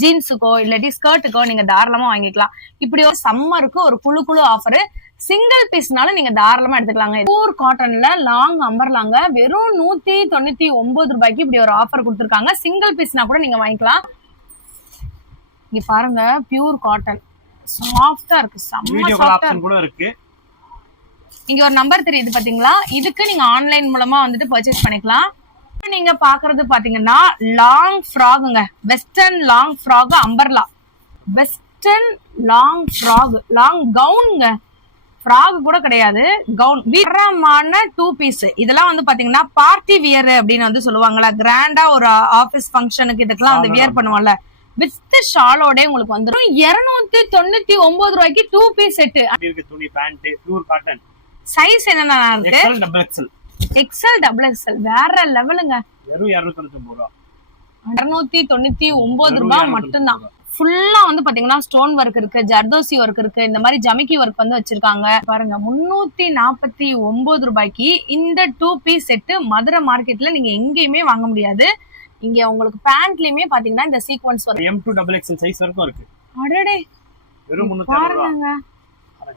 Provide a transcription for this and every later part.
ஜீன்ஸுக்கோ இல்லாட்டி ஸ்கர்ட்டுக்கோ நீங்க தாராளமா வாங்கிக்கலாம். இப்படி ஒரு சம்மருக்கு ஒரு குழு ஆஃபர் சிங்கிள் பீஸ்னால நீங்க தாராளமா எடுத்துக்கலாங்க. பியூர் காட்டன்ல லாங் அம்பர்லாங்க வெறும் 199 ரூபாய்க்கு இப்படி ஒரு ஆஃபர் கொடுத்துருக்காங்க. சிங்கிள் பீஸ்னா கூட நீங்க வாங்கிக்கலாம். இங்க பாருங்க, பியூர் காட்டன் சாஃப்டா இருக்கு, செம்ம சாஃப்டா கூட இருக்கு. இங்க ஒரு நம்பர் தெரியுது பாத்தீங்களா, இதுக்கு நீங்க ஆன்லைன் மூலமா வந்துட்டு பர்ச்சேஸ் பண்ணிக்கலாம். நீங்க பாக்குறது பாத்தீங்கன்னா லாங் ஃப்ராகுங்க, western long frock umbrella, western long frock, long கவுனுங்க, ஃப்ராக் கூட கிடையாது, கவுன். வீரமான 2 பீஸ். இதெல்லாம் வந்து பாத்தீங்கன்னா பார்ட்டி வியர் அப்படின்னு வந்து சொல்லுவாங்கல்ல, கிராண்டா ஒரு ஆபீஸ் ஃபங்க்ஷனுக்கு இதுக்கெல்லாம் வந்து வியர் பண்ணுவாங்கல்ல, வித் ஷாலோட உங்களுக்கு வந்துடும். 299 ரூபாய்க்கு 2 பீஸ் செட் இருக்கு. துணி பேண்ட் பியூர் காட்டன். சைஸ் என்னன்னா இருக்கு? XL double XL வேற லெவலுங்க. வெறும் 299 ரூபாய். 299 ரூபாய் மட்டும்தான். ஃபுல்லா வந்து பாத்தீங்கன்னா ஸ்டோன் ஒர்க் இருக்கு, ஜர்தோசி ஒர்க் இருக்கு, இந்த மாதிரி ஜமிக்கி ஒர்க் வந்து வச்சிருக்காங்க. பாருங்க 349 ரூபாய்க்கு இந்த 2 பீஸ் செட் மதுரை மார்க்கெட்ல நீங்க எங்கேயுமே வாங்க முடியாது. இங்க உங்களுக்கு பேண்ட்லயுமே பாத்தீங்கன்னா இந்த சீக்வென்ஸ் வரும். M2XXL சைஸ் வரைக்கும் இருக்கு. அடடே வெறும் 360 ரூபாய்.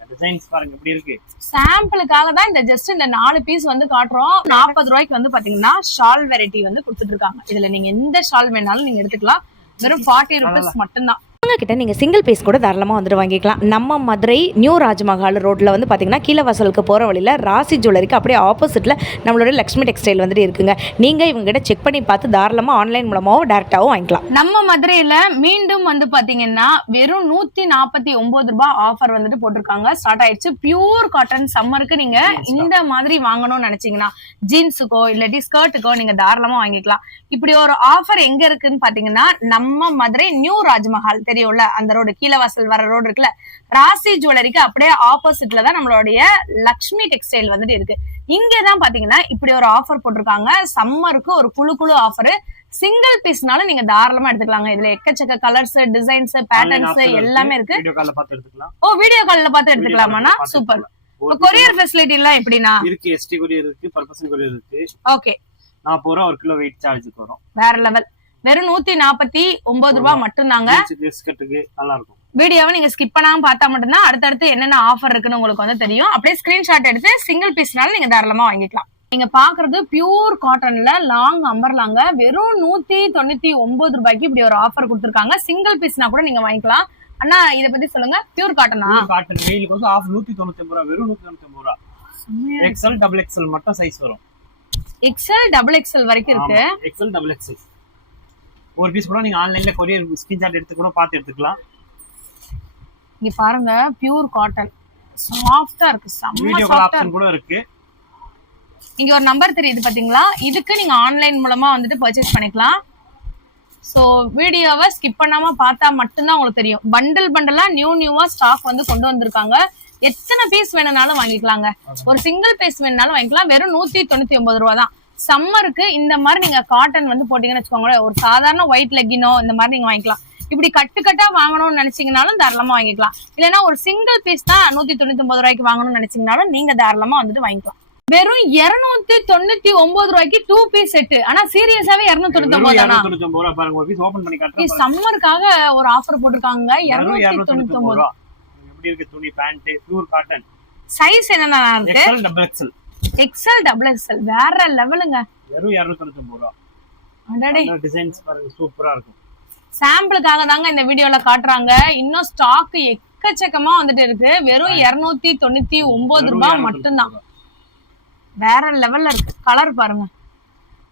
டிசைன்ஸ் பாருங்க எப்படி இருக்கு. சாம்பிளுக்காக தான் இந்த ஜஸ்ட் இந்த 4 பீஸ் வந்து காட்டுறோம். 40 ரூபாய்க்கு வந்து பாத்தீங்கன்னா ஷால் வெரைட்டி வந்து கொடுத்துட்டு இருக்காங்க. இதுல நீங்க எந்த ஷால் வேணாலும் நீங்க எடுத்துக்கலாம். வெறும் 40 ரூபீஸ் மட்டும்தான். கிட்ட நீங்கள் சிங்கிள் பீஸ் கூட தாராளமாக வந்துட்டு வாங்கிக்கலாம். நம்ம மதுரை நியூ ராஜ்மஹால் ரோட்டில் வந்து பார்த்தீங்கன்னா கீழே வாசலுக்கு போகிற வழியில் ராசி ஜுவல்லரிக்கு அப்படியே ஆப்போசிட்டில் நம்மளோட லக்ஷ்மி டெக்ஸ்டைல் வந்துட்டு இருக்குங்க. நீங்கள் இவங்ககிட்ட செக் பண்ணி பார்த்து தாராளமாக ஆன்லைன் மூலமாகவும் டேரெக்டாகவும் வாங்கிக்கலாம். நம்ம மதுரையில் மீண்டும் வந்து பார்த்தீங்கன்னா வெறும் 149 ரூபாய் ஆஃபர் வந்துட்டு போட்டிருக்காங்க, ஸ்டார்ட் ஆயிடுச்சு. பியூர் காட்டன் சம்மருக்கு நீங்கள் இந்த மாதிரி வாங்கணும்னு நினச்சிங்கன்னா ஜீன்ஸுக்கோ இல்லாட்டி ஸ்கர்ட்டுக்கோ நீங்கள் தாராளமாக வாங்கிக்கலாம். இப்படி ஒரு ஆஃபர் எங்கே இருக்குன்னு பார்த்தீங்கன்னா நம்ம மதுரை நியூ ராஜ்மஹால் தெரியும்ல, அந்த ரோடு கீழே வாசல் வர ரோடு இருக்குல்ல, ராசி ஜுவல்லரிக்கு அப்படியே ஆப்போசிட்ல தான் நம்மளுடைய லக்ஷ்மி டெக்ஸ்டைல் வந்துட்டு இருக்கு. இங்கதான் பாத்தீங்கன்னா இப்படி ஒரு ஆஃபர் போட்டிருக்காங்க. சம்மருக்கு ஒரு குழு ஆஃபர். சிங்கிள் பீஸ்னால நீங்க தாராளமா எடுத்துக்கலாங்க. இதுல எக்கச்சக்க கலர்ஸ், டிசைன்ஸ், பேட்டர்ன்ஸ் எல்லாமே இருக்கு. ஓ, வீடியோ கால்ல பார்த்து எடுத்துக்கலாமாண்ணா? சூப்பர். கொரியர் ஃபெசிலிட்டி எல்லாம் எப்படின்னா இருக்கு. எஸ்டி கொரியர் இருக்கு, பர்பஸ் கொரியர் இருக்கு. ஓகே, 40 ரூபாய் ஒரு கிலோ வெயிட் சார்ஜுக்கு வரும். வேற லெவல். வெறும் 149 ரூபாய் மட்டும்தாங்க. நல்லா இருக்கும். வீடியோவை நீங்க ஸ்கிப் பண்ணாம பார்த்தா மட்டும்தான் அடுத்தடுத்து என்னென்ன ஆஃபர் இருக்குன்னு உங்களுக்கு வந்து தெரியும். அப்படியே ஸ்கிரீன்ஷாட் எடுத்து சிங்கிள் பீஸ்னால நீங்க தாராளமா வாங்கிக்கலாம். நீங்க பாக்குறது பியூர் காட்டன்ல லாங் அம்பர்லாங்க வெறும் 199 ரூபாய்க்கு இப்படி ஒரு ஆஃபர் கொடுத்துருக்காங்க. சிங்கிள் பீஸ்னா கூட நீங்க வாங்கிக்கலாம். அண்ணா இத பத்தி சொல்லுங்க. பியூர் காட்டனா? காட்டன் வெயிலுக்கு வந்து ஆஃபர் 199 ரூபாய், வெறும் 199 ரூபாய். XL double XL மட்டும் சைஸ் வரும். XL double XL வரைக்கும் இருக்கு. XL double XL ஒரு பீஸ் கூட நீங்க ஆன்லைன்ல கொரியர் ஸ்கிரீன்ஷாட் எடுத்து கூட பார்த்து எடுத்துக்கலாம். இங்க பாருங்க, பியூர் காட்டன் சாஃப்டா இருக்கு, செம்ம வீடியோ கால் ஆப்ஷன் கூட இருக்கு. இங்க ஒரு நம்பர் தெரியுது பாத்தீங்களா, இதுக்கு நீங்க ஆன்லைன் மூலமா வந்துட்டு பர்ச்சேஸ் பண்ணிக்கலாம். சோ வீடியோவை ஸ்கிப் பண்ணாம பார்த்தா மட்டும்தான் உங்களுக்கு தெரியும். பண்டலா நியூவா ஸ்டாக் வந்து கொண்டு வந்திருக்காங்க. எத்தனை பீஸ் வேணும்னாலும் வாங்கிக்கலாங்க. ஒரு சிங்கிள் பீஸ் வேணும்னாலும் வாங்கிக்கலாம். வெறும் 199 ரூபாய் தான். சம்மருக்கு இந்த மாதிரி நீங்க காட்டன் வந்து போட்டீங்கன்னு வச்சுக்கோங்களேன், ஒரு சாதாரண ஒயிட் லெக்கினோ இந்த மாதிரி நீங்க வாங்கிக்கலாம். இப்படி கட்டா வாங்கணும்னு நினைச்சீங்கன்னாலும் தாராளமா வாங்கிக்கலாம். இல்லைன்னா ஒரு சிங்கிள் பீஸ் தான் 199 ரூபாய்க்கு வாங்கணும்னு நினைச்சீங்கன்னாலும் நீங்க தாராளமா வந்துட்டு வாங்கிக்கலாம். வெறும் 299 ரூபாய்க்கு 2 பீஸ் செட். ஆனா சீரியஸாவே 299 ரூபாய் பாருங்க. ஒரு பீஸ் ஓபன் பண்ணி காட்டுறேன். சம்மருக்காக ஒரு ஆஃபர் போட்டிருக்காங்க. 299. எப்படி இருக்கு துணி பேண்ட் பியூர் காட்டன். சைஸ் என்னன்னா இருக்கு? XL double XL. XL double XL வேற லெவலுங்க. வெறும் 299 ரூபாய். அடடே டிசைன்ஸ் பாருங்க, சூப்பரா இருக்கும். சாம்பிளுக்காக தாங்க இந்த வீடியோல காட்டுறாங்க. இன்னும் ஸ்டாக் எக்கச்சக்கமா வந்துட்டு இருக்கு. வெறும் 299 ரூபாய் மட்டும்தான். வேற லெவல்ல இருக்கு. கலர் பாருங்க.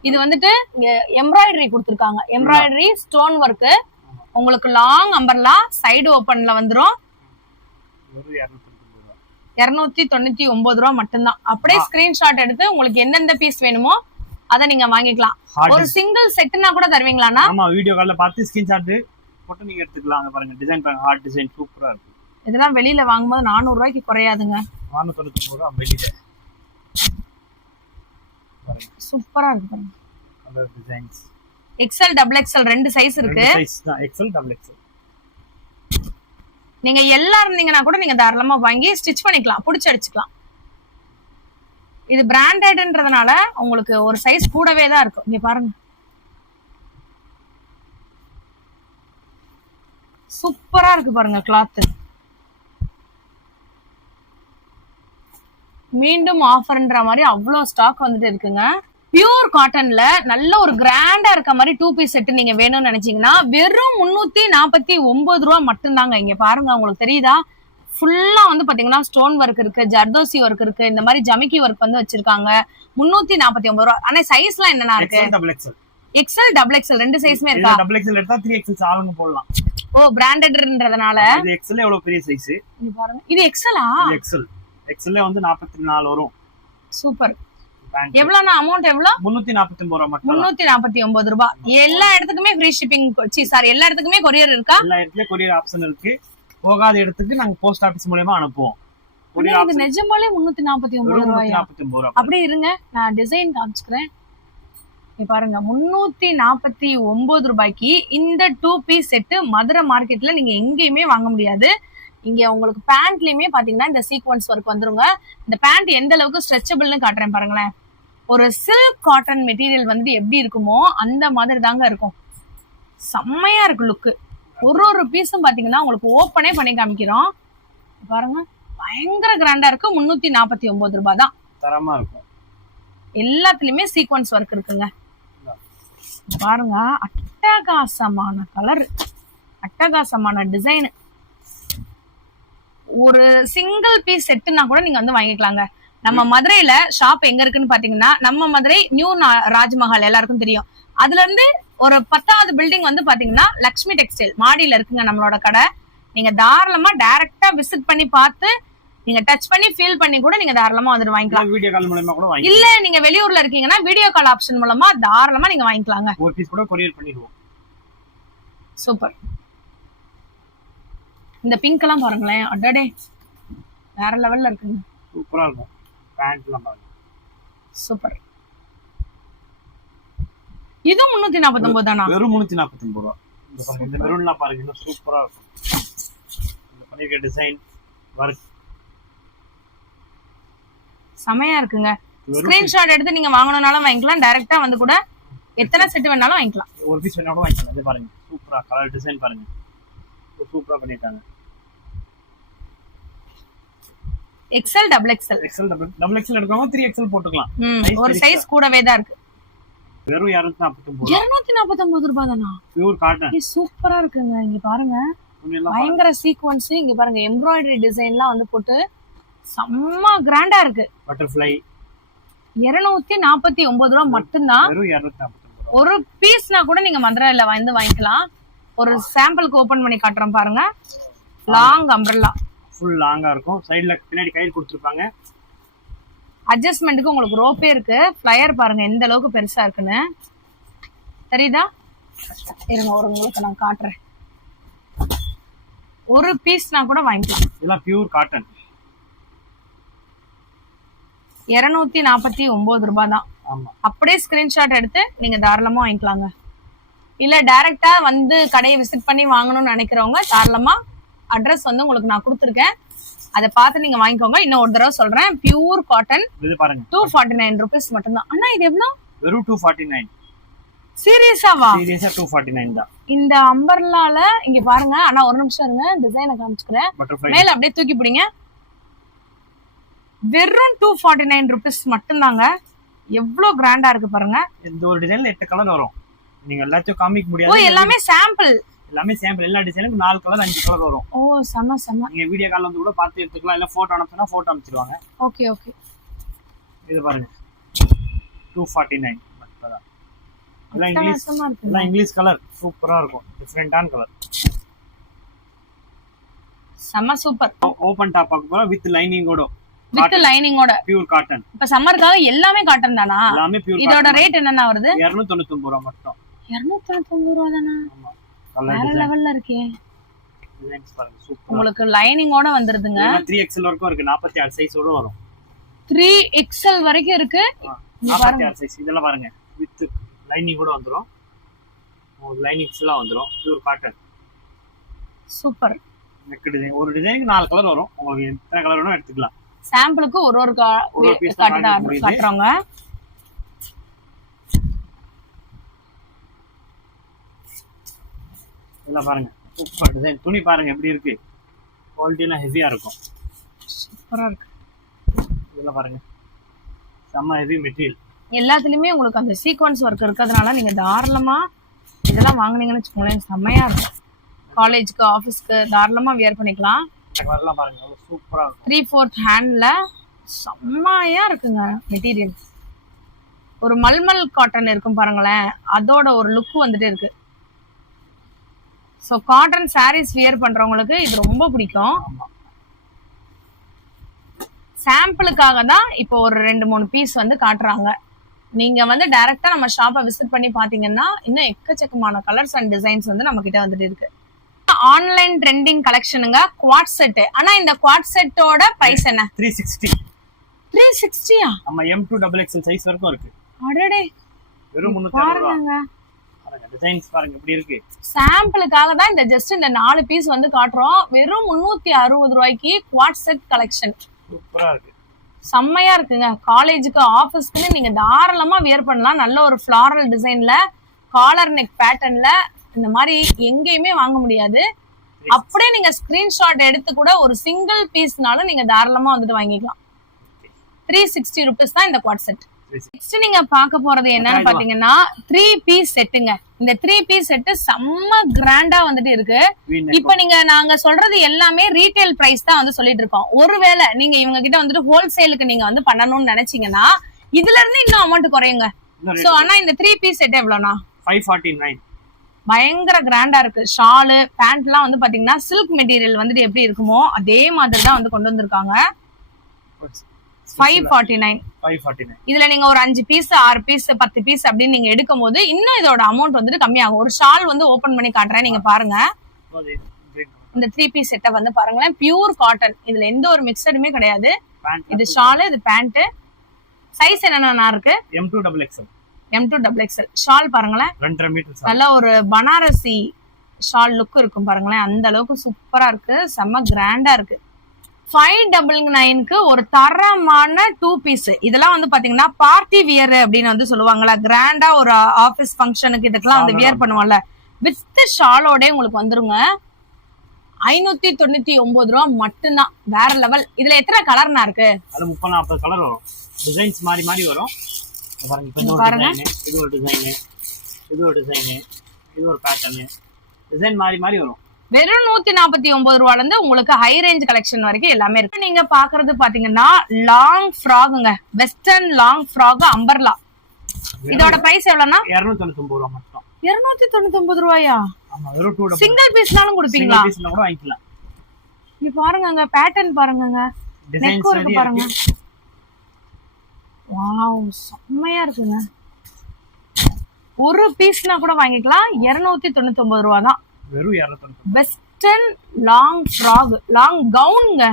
இது வந்துட்டு எம்ப்ராய்டரி கொடுத்துருக்காங்க. Embroidery stone work. உங்களுக்கு லாங் அம்பர்லா சைடு ஓபன்ல வந்துரும். 299 ரூபாய் மட்டும்தான். அப்படியே ஸ்கிரீன்ஷாட் எடுத்து உங்களுக்கு எந்தெந்த பீஸ் வேணுமோ அதை நீங்க வாங்கிக்கலாம். ஒரு சிங்கிள் செட்னா கூட தருவீங்களாண்ணா? ஆமா, வீடியோ கால்ல பார்த்து ஸ்கிரீன்ஷாட் போட்டு நீங்க எடுத்துக்கலாம். பாருங்க டிசைன் பாருங்க, ஹார்ட் டிசைன் சூப்பரா இருக்கு. இதெல்லாம் வெளியில வாங்கும்போது 400 ரூபாய்க்கு குறையாதுங்க. 499 ரூபாய் வெளியில. சூப்பரா இருக்கு பாருங்க. Colour designs. XL double XL ரெண்டு சைஸ் இருக்கு. சைஸ் தான் XL double XL. நீங்க எல்லாரும் இருந்தீங்கன்னா கூட நீங்க தாராளமா வாங்கி ஸ்டிச் பண்ணிக்கலாம், புடிச்சு அடிச்சுக்கலாம். இது பிராண்டட்ன்றதுனால உங்களுக்கு ஒரு சைஸ் கூடவே தான் இருக்கும். இங்க பாருங்க, சூப்பரா இருக்கு பாருங்க கிளாத். மீண்டும் ஆஃபர்ன்ற மாதிரி அவ்வளவு ஸ்டாக் வந்துட்டு இருக்குங்க. பியூர் காட்டன்ல நல்ல ஒரு கிராண்டா இருக்க மாதிரி 2 பீஸ் செட் நீங்க வேணும்னு நினைச்சீங்கன்னா வெறும் 349 ரூபா மட்டும்தாங்க. இங்க பாருங்க, உங்களுக்கு தெரியுதா? ஃபுல்லா வந்து பாத்தீங்கன்னா ஸ்டோன் ஒர்க் இருக்கு, ஜர்தோசி ஒர்க் இருக்கு, இந்த மாதிரி ஜமிக்கி ஒர்க் வந்து வச்சிருக்காங்க. 349 ரூபா. ஆனா சைஸ்லாம் என்னன்னா இருக்கு? எக்ஸ்எல் டபுள் எக்ஸ்எல் ரெண்டு சைஸ்மே இருக்கா? டபுள் எக்ஸ்எல் எடுத்தா 3XL ஆளுங்க போடலாம். ஓ, பிராண்டட்ன்றதுனால. இது எக்ஸ்எல் எவ்வளவு பெரிய சைஸ் இங்க பாருங்க. இது எக்ஸ்எலா? எக்ஸ்எல். எக்ஸ்எல்ல வந்து 44 வரும். சூப்பர். எவ்வளவுனா அமௌண்ட் எவ்வளவு? 349 ரூபாய் மட்டும். 349 ரூபாய். எல்லா இடத்துக்குமே ஃப்ரீ ஷிப்பிங். சாரி, எல்லா இடத்துக்குமே கொரியர் இருக்கா? எல்லா இடத்துலயும் கொரியர் ஆப்ஷன் இருக்கு. போகாத இடத்துக்கு நாங்க போஸ்ட் ஆபீஸ் மூலமா அனுப்புவோம். இது நிஜமாலே 349 ரூபாயா? அப்படியே இருங்க, நான் டிசைன் காமிச்சுக்கிறேன். இங்க பாருங்க, 349 ரூபாய்க்கு இந்த 2 பீஸ் செட் மதுரை மார்க்கெட்ல நீங்க எங்கேயுமே வாங்க முடியாது. இங்க உங்களுக்கு பேண்ட்லயுமே பாத்தீங்கன்னா இந்த சீக்வன்ஸ் ஒர்க் வந்துருங்க. இந்த பேண்ட் எந்த அளவுக்கு ஸ்ட்ரெச்சபிள்னு காட்டுறேன் பாருங்களேன். ஒரு சில்க் காட்டன் மெட்டீரியல் வந்து எப்படி இருக்குமோ அந்த மாதிரி தாங்க இருக்கும். செம்மையா இருக்கு லுக்கு. ஒரு பீஸும் பாத்தீங்கன்னா உங்களுக்கு ஓப்பனே பண்ணி காமிக்கிறோம் பாருங்க. பயங்கர கிராண்டா இருக்கு. 349 ரூபாய் தான். தரமா இருக்கும். எல்லாத்துலயுமே சீக்வன்ஸ் ஒர்க் இருக்குங்க. பாருங்க, அட்டகாசமான கலர், அட்டகாசமான டிசைன். ஒரு சிங்கிள் பீஸ் செட்டுனா கூட நீங்க வந்து வாங்கிக்கலாங்க. நம்ம மதுரையில ஷாப் எங்க இருக்குன்னு பாத்தீங்கன்னா, நம்ம மதுரை நியூ ராஜ்மஹால் எல்லாருக்கும் தெரியும். அதுல இருந்து ஒரு 10வது பில்டிங் வந்து பாத்தீங்கன்னா லக்ஷ்மி டெக்ஸ்டைல் மாடியில இருக்குங்க நம்மளோட கடை. நீங்க தாராளமா டைரக்டா விசிட் பண்ணி பார்த்து நீங்க டச் பண்ணி ஃபீல் பண்ணி கூட நீங்க தாராளமா வந்துட்டு வாங்கிக்கலாம். வீடியோ கால் மூலமா கூட வாங்கிக்கலாம். இல்ல நீங்க வெளியூர்ல இருக்கீங்கன்னா வீடியோ கால் ஆப்ஷன் மூலமா தாராளமா நீங்க வாங்கிக்கலாங்க. ஒரு பீஸ் கூட கொரியர் பண்ணிடுவோம். சூப்பர். இந்த பிங்க் எல்லாம் பாருங்களேன், அடடே வேற லெவல்ல இருக்குங்க. சூப்பரா இருக்கும். பேண்ட் எல்லாம் பாருங்க, சூப்பர். இது 349 தானா? வெறும் 349 ரூபாய். இந்த பாருங்க, இந்த மெரூன்லாம் பாருங்க, இன்னும் சூப்பரா இருக்கும். இந்த பண்ணிருக்க டிசைன் வர்க் செமையா இருக்குங்க. ஸ்கிரீன்ஷாட் எடுத்து நீங்க வாங்கணும்னாலும் வாங்கிக்கலாம், டைரக்டா வந்து கூட எத்தனை செட் வேணாலும் வாங்கிக்கலாம். ஒரு பீஸ் வேணா கூட வாங்கிக்கலாம். இது பாருங்க, சூப்பரா கலர் டிசைன் பாருங்க, சூப்பரா பண்ணிருக்காங்க. XL double XL. XL double XL எடுக்கறவங்க 3XL போட்டுக்கலாம். ஒரு சைஸ் கூடவே தான் இருக்கு. வெறும் 249 ரூபாய் தானா? Pure cotton. இது சூப்பரா இருக்குங்க. இங்க பாருங்க, பயங்கர சீக்வென்ஸ். இங்க பாருங்க, எம்ப்ராய்டரி டிசைன்லாம் வந்து போட்டு செம்ம கிராண்டா இருக்கு. பட்டர்ஃப்ளை. 249 ரூபாய் மட்டும்தான். வெறும் 249. ஒரு பீஸ்னா கூட நீங்க மதுரையில வந்து வாங்கிக்கலாம். ஒரு சாம்பிளுக்கு ஓபன் பண்ணி காட்டுறோம் பாருங்க. லாங் அம்ப்ரெல்லா, ஃபுல் லாங்கா இருக்கும். சைடுல பின்னாடி கயிறு கொடுத்திருப்பாங்க. அட்ஜஸ்ட்மென்ட்க்கு உங்களுக்கு ரோப்பே இருக்கு. ஃப்ளையர் பாருங்க எந்த அளவுக்கு பெருசா இருக்குன்னு தெரியுதா? இருங்க, ஒரு உங்களுக்கு நான் காட்டுறேன். ஒரு பீஸ்னா கூட வாங்கிக்கலாம். இதெல்லாம் பியூர் காட்டன். 249 ரூபாய் தான். ஆமா. அப்படியே ஸ்கிரீன்ஷாட் எடுத்து நீங்க தாராளமா வாங்கிக்கலாங்க. இல்ல டைரக்டா வந்து கடையை விசிட் பண்ணி வாங்கணும்னு நினைக்கிறவங்க தாராளமா அட்ரஸ் வந்து உங்களுக்கு நான் கொடுத்துருக்கேன், அதை பார்த்து நீங்க வாங்கிக்கோங்க. இன்னும் ஒரு தடவை சொல்றேன், பியூர் காட்டன். இது பாருங்க, 249 rupees மட்டும்தான். அண்ணா இது எவ்வளவு? வெறும் 249. சீரியஸாவா? சீரியஸா 249 தான். இந்த அம்பர்லால இங்க பாருங்க அண்ணா, ஒரு நிமிஷம் இருங்க, டிசைனை காமிச்சுக்கிறேன். மேல அப்படியே தூக்கி பிடிங்க. வெறும் 249 rupees மட்டும்தாங்க. எவ்வளவு கிராண்டா இருக்கு பாருங்க. இந்த ஒரு டிசைன்ல 8 கலர் வரும். நீங்க எல்லாத்தையும் காமிக்க முடியாது. ஓ, எல்லாமே சாம்பிள். எல்லாமே சாம்பிள். எல்லா டிசைனுக்கும் 4 கலர் 5 கலர் வரும். ஓ, செம செம. நீங்க வீடியோ கால்ல வந்து கூட பார்த்து எடுத்துக்கலாம். இல்ல போட்டோ அனுப்புனா போட்டோ அனுப்பிச்சிடுவாங்க. Okay okay. இது பாருங்க, 249 மட்டும்தான். எல்லாம் இங்கிலீஷ் கலர். சூப்பரா இருக்கும். டிஃபரெண்டான கலர். செம சூப்பர். ஓபன் டாப் பார்க்க போறோம் வித் லைனிங்கோட. வித் லைனிங்கோட பியூர் காட்டன். இப்ப சம்மருக்காக எல்லாமே காட்டன் தானா? எல்லாமே பியூர். இதோட ரேட் என்னன்னா வருது? 299 ரூபாய் மட்டும். 299 ரூபாய் தானா? ஆமா. வேற லெவல்ல இருக்கே. டிசைன்ஸ் பாருங்க, சூப்பர். உங்களுக்கு லைனிங்கோட வந்துருதுங்க. 3XL வரைக்கும் இருக்கு. 46 சைஸோட வரும். 3XL வரைக்கும் இருக்கு. இங்க பாருங்க, 46 சைஸ். இதெல்லாம் பாருங்க, வித் லைனிங் கூட வந்துரும். லைனிங்ஸ் எல்லாம் வந்துரும். Pure cotton. Super. Neck design. ஒரு டிசைனுக்கு 4 கலர் வரும். உங்களுக்கு எத்தனை கலர் வேணும் எடுத்துக்கலாம். சாம்பிளுக்கு ஒரு காட்டுறாங்க. இதெல்லாம் பாருங்க, சூப்பர் டிசைன். துணி பாருங்க எப்படி இருக்கு, குவாலிட்டிலாம் ஹெவியா இருக்கும். சூப்பரா இருக்கு. இதெல்லாம் பாருங்க செம்ம ஹெவி மெட்டீரியல். எல்லாத்துலயுமே உங்களுக்கு அந்த சீக்வன்ஸ் ஒர்க் இருக்கிறதுனால நீங்க தாராளமா இதெல்லாம் வாங்குனீங்கன்னு வச்சுக்கோங்களேன், செம்மையா இருக்கும். காலேஜ்க்கு ஆஃபீஸ்க்கு தாராளமா வியர் பண்ணிக்கலாம். இந்த கலர்லாம் பாருங்க அவ்வளவு சூப்பரா இருக்கும். 3/4 ஹேண்ட்ல செம்மையா இருக்குங்க மெட்டீரியல். ஒரு மல்மல் காட்டன் இருக்கும் பாருங்களேன், அதோட ஒரு லுக் வந்துட்டு இருக்கு. ஸோ காட்டன் சாரீஸ் வியர் பண்றவங்களுக்கு இது ரொம்ப பிடிக்கும். ஆமா. சாம்பிளுக்காக தான் இப்போ ஒரு 2-3 பீஸ் வந்து காட்டுறாங்க. நீங்க வந்து டைரக்டா நம்ம ஷாப்பை விசிட் பண்ணி பாத்தீங்கன்னா இன்னும் எக்கச்சக்கமான கலர்ஸ் அண்ட் டிசைன்ஸ் வந்து நம்ம கிட்ட வந்துட்டு இருக்கு. ஆன்லைன் ட்ரெண்டிங் கலெக்ஷனுங்க, குவாட் செட். ஆனா இந்த குவாட் செட்டோட பிரைஸ் என்ன? 360. 360யா? நம்ம M2XXL சைஸ் வரைக்கும் இருக்கு. அடடே, வெறும் 360 ரூபாய். பாருங்க பாருங்க டிசைன்ஸ் பாருங்க எப்படி இருக்கு. சாம்பிளுக்காக தான் இந்த ஜஸ்ட் இந்த 4 பீஸ் வந்து காட்டுறோம். வெறும் 360 ரூபாய்க்கு குவாட் செட் கலெக்ஷன். சூப்பரா இருக்கு, செம்மையா இருக்குங்க. காலேஜுக்கு ஆஃபீஸ்க்குன்னு நீங்க தாராளமா வியர் பண்ணலாம். நல்ல ஒரு ஃபிளாரல் டிசைன்ல, காலர் நெக் பேட்டர்ன்ல, இந்த மாதிரி எங்கேயுமே வாங்க முடியாது. அப்படியே நீங்க ஸ்கிரீன்ஷாட் எடுத்து கூட ஒரு சிங்கிள் பீஸ்னாலும் நீங்க தாராளமா வந்துட்டு வாங்கிக்கலாம். 360 ருபீஸ் தான் இந்த குவாட் செட். நெக்ஸ்ட் நீங்க பார்க்க போறது என்னன்னு பாத்தீங்கன்னா 3 பீஸ் செட்டுங்க. இந்த 3 பீஸ் செட்டு செம்ம கிராண்டா வந்துட்டு இருக்கு. இப்ப நீங்க நாங்க சொல்றது எல்லாமே ரீட்டைல் பிரைஸ் தான் வந்து சொல்லிட்டு இருக்கோம். ஒருவேளை நீங்க இவங்க கிட்ட வந்துட்டு ஹோல்சேலுக்கு நீங்க வந்து பண்ணணும்னு நினைச்சீங்கன்னா இதுல இருந்து இன்னும் அமௌண்ட் குறையுங்க. சோ ஆனா இந்த 3 பீஸ் செட் எவ்வளவுனா 549. பயங்கர கிராண்டா இருக்கு. ஷாலு பேண்ட் எல்லாம் வந்து பாத்தீங்கன்னா சில்க் மெட்டீரியல் வந்துட்டு எப்படி இருக்குமோ அதே மாதிரி தான் வந்து கொண்டு வந்திருக்காங்க. 549. இதுல நீங்க ஒரு 5 பீஸ் 6 பீஸ் 10 பீஸ் அப்படின்னு நீங்க எடுக்கும் போது இன்னும் இதோட அமௌண்ட் வந்துட்டு கம்மியாகும். ஒரு ஷால் வந்து ஓபன் பண்ணி காட்டுறேன், நீங்க பாருங்க. இந்த 3 பீஸ் செட்டை வந்து பாருங்களேன், பியூர் காட்டன். இதுல எந்த ஒரு மிக்சடுமே கிடையாது. இது ஷாலு, இது பேண்ட். சைஸ் என்னென்ன இருக்கு? M2XXL ஷால் பாருங்களேன், 2.5 மீட்டர். நல்ல ஒரு பனாரசி ஷால் லுக் இருக்கும் பாருங்களேன், அந்த அளவுக்கு சூப்பரா இருக்கு, செம்ம கிராண்டா இருக்கு. 599க்கு ஒரு தரமான 2 பீஸ். இதெல்லாம் வந்து பாத்தீங்கன்னா பார்ட்டி வியர் அப்படின்னு வந்து சொல்லுவாங்கல்ல, கிராண்டா ஒரு ஆபீஸ் ஃபங்க்ஷனுக்கு இதுக்கெல்லாம் வந்து வியர் பண்ணுவாங்கல்ல, வித் ஷாலோட உங்களுக்கு வந்துருங்க. 599 ரூபா மட்டும்தான். வேற லெவல். இதுல எத்தனை கலர்னா இருக்கு? அது 30-40 கலர் வரும். டிசைன்ஸ் மாறி மாறி வரும். பாருங்க, இது ஒரு டிசைன், இது ஒரு டிசைன், இது ஒரு பேட்டர்ன், டிசைன் மாறி மாறி வரும். வெறும் 149 ரூபால இருந்து உங்களுக்கு ஹை ரேஞ்ச் கலெக்ஷன் வரைக்கும் எல்லாமே இருக்கு. நீங்க பாக்குறது பாத்தீங்கன்னா லாங் ஃப்ராக்குங்க, வெஸ்டர்ன் லாங் ஃப்ராக் அம்பர்லா. இதோட பிரைஸ் எவ்வளவுனா 299 ரூபாய் மட்டும். 299 ரூபாயா? ஆமா, வெறும் 2 சிங்கிள் பீஸ்னாலும் கொடுப்பீங்களா? சிங்கிள் பீஸ்ல கூட வாங்கிக்கலாம். இங்க பாருங்கங்க, பேட்டர்ன் பாருங்கங்க, நெக் ஒர்க் பாருங்க. வாவ், செம்மையா இருக்குங்க. ஒரு பீஸ்னா கூட வாங்கிக்கலாம். 299 ரூபா தான். வெறும் 299. வெஸ்டர்ன் லாங் ஃப்ராக், லாங் கவுன்ங்க.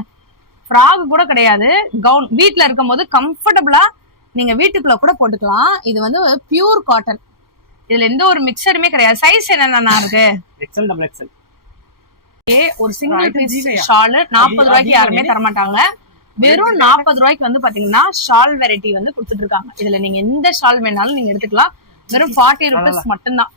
ஃப்ராக் கூட கிடையாது, கவுன். வீட்ல இருக்கும்போது கம்ஃபர்டபுளா நீங்க வீட்டுக்குள்ள கூட போட்டுக்கலாம். இது வந்து பியூர் காட்டன். இதுல எந்த ஒரு மிக்சருமே கிடையாது. சைஸ் என்னென்ன இருக்கு? XL. ஒரு சிங்கிள் பீஸ் ஷால் 40 ரூபாய்க்கு யாருமே தரமாட்டாங்க. வெறும் 40 ரூபாய்க்கு வந்து பாத்தீங்கன்னா ஷால் வெரைட்டி வந்து கொடுத்துட்டு இருக்காங்க. இதுல நீங்க எந்த ஷால் வேணாலும் நீங்க எடுத்துக்கலாம். வெறும் 40 ருபீஸ் மட்டும்தான்.